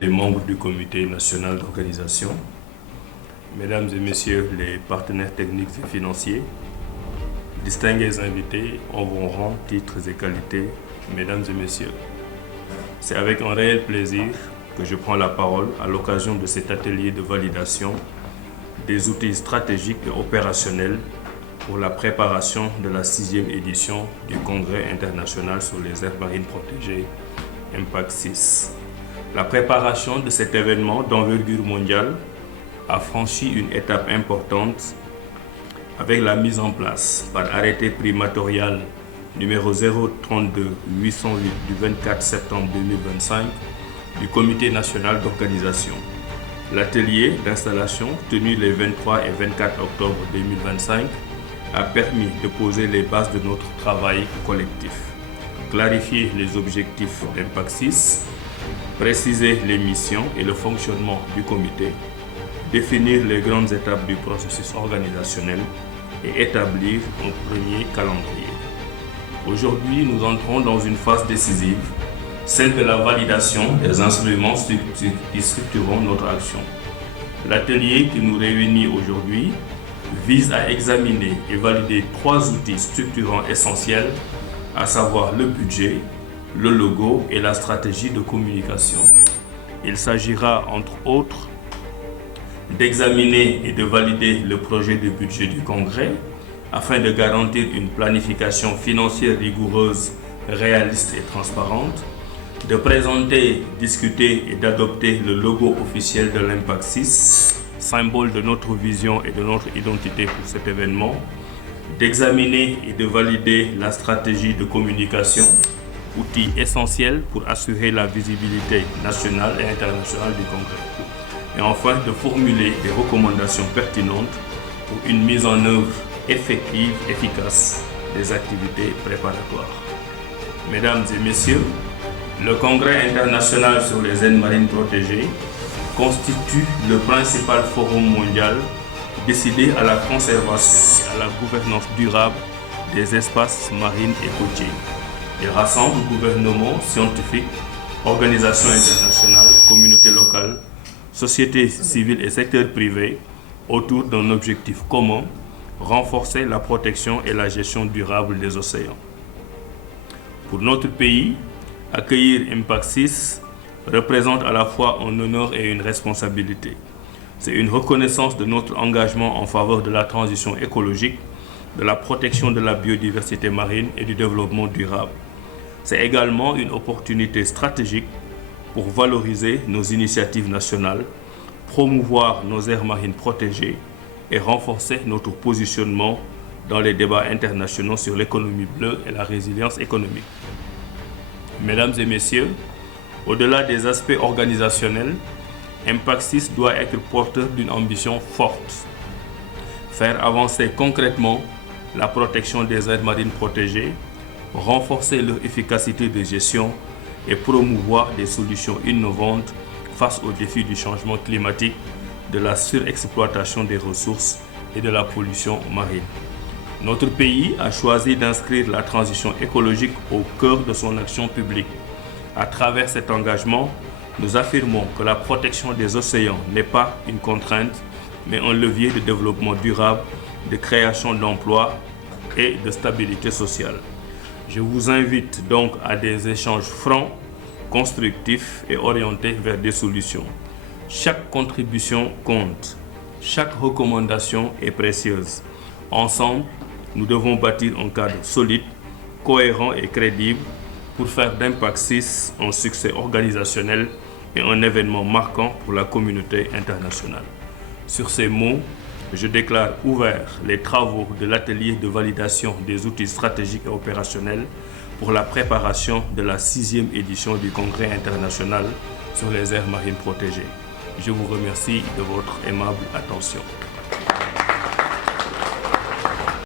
Les membres du comité national d'organisation, mesdames et messieurs les partenaires techniques et financiers, distingués invités en vos rangs, titres et qualités, mesdames et messieurs. C'est avec un réel plaisir que je prends la parole à l'occasion de cet atelier de validation des outils stratégiques et opérationnels pour la préparation de la 6e édition du Congrès international sur les aires marines protégées, Impact 6. La préparation de cet événement d'envergure mondiale a franchi une étape importante avec la mise en place par arrêté primatorial numéro 032-808 du 24 septembre 2025 du Comité national d'organisation. L'atelier d'installation tenu les 23 et 24 octobre 2025 a permis de poser les bases de notre travail collectif, clarifier les objectifs d'Impact 6, préciser les missions et le fonctionnement du comité, définir les grandes étapes du processus organisationnel et établir un premier calendrier. Aujourd'hui, nous entrons dans une phase décisive, celle de la validation des instruments qui structureront notre action. L'atelier qui nous réunit aujourd'hui vise à examiner et valider 3 outils structurants essentiels, à savoir le budget, le logo et la stratégie de communication. Il s'agira entre autres d'examiner et de valider le projet de budget du Congrès afin de garantir une planification financière rigoureuse, réaliste et transparente, de présenter, discuter et d'adopter le logo officiel de l'Impact 6, symbole de notre vision et de notre identité pour cet événement, d'examiner et de valider la stratégie de communication, outil essentiel pour assurer la visibilité nationale et internationale du Congrès. Et enfin, de formuler des recommandations pertinentes pour une mise en œuvre effective, efficace des activités préparatoires. Mesdames et messieurs, le Congrès international sur les aires marines protégées constitue le principal forum mondial dédié à la conservation et à la gouvernance durable des espaces marins et côtiers. Il rassemble gouvernements, scientifiques, organisations internationales, communautés locales, sociétés civiles et secteurs privés autour d'un objectif commun, renforcer la protection et la gestion durable des océans. Pour notre pays, accueillir Impact 6 représente à la fois un honneur et une responsabilité. C'est une reconnaissance de notre engagement en faveur de la transition écologique, de la protection de la biodiversité marine et du développement durable. C'est également une opportunité stratégique pour valoriser nos initiatives nationales, promouvoir nos aires marines protégées et renforcer notre positionnement dans les débats internationaux sur l'économie bleue et la résilience économique. Mesdames et messieurs, au-delà des aspects organisationnels, Impact 6 doit être porteur d'une ambition forte. Faire avancer concrètement la protection des aires marines protégées, renforcer leur efficacité de gestion et promouvoir des solutions innovantes face aux défis du changement climatique, de la surexploitation des ressources et de la pollution marine. Notre pays a choisi d'inscrire la transition écologique au cœur de son action publique. À travers cet engagement, nous affirmons que la protection des océans n'est pas une contrainte, mais un levier de développement durable, de création d'emplois et de stabilité sociale. Je vous invite donc à des échanges francs, constructifs et orientés vers des solutions. Chaque contribution compte, chaque recommandation est précieuse. Ensemble, nous devons bâtir un cadre solide, cohérent et crédible pour faire d'Impact 6 un succès organisationnel et un événement marquant pour la communauté internationale. Sur ces mots, je déclare ouverts les travaux de l'atelier de validation des outils stratégiques et opérationnels pour la préparation de la 6e édition du Congrès international sur les aires marines protégées. Je vous remercie de votre aimable attention.